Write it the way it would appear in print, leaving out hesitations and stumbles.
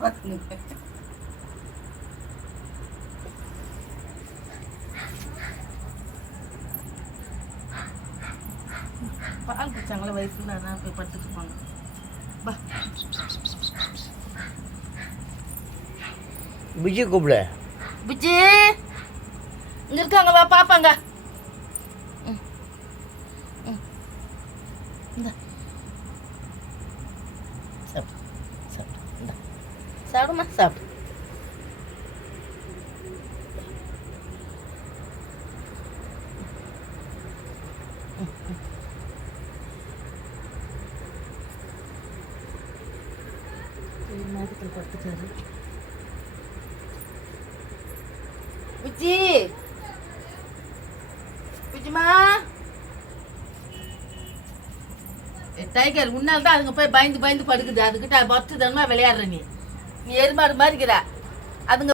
பால் குடிச்சாங்களே வயசுல அதான் போய் படுத்துட்டுப்பாங்க. பா பிஜி கூப்பிட. பிஜி இங்க இருக்காங்க, வா பாப்பாங்க. சாப்பிடுமா சாப்பிடு. நேரத்தில் படுத்துக்காரு. விஜி விஜிமா டைகர் முன்னால் தான் அதுங்க போய் பயந்து பயந்து படுக்குது. அதுக்கிட்ட பத்து தனமா விளையாடுற நீ எருமாடு மாதிரி இருக்கிற அதுங்க.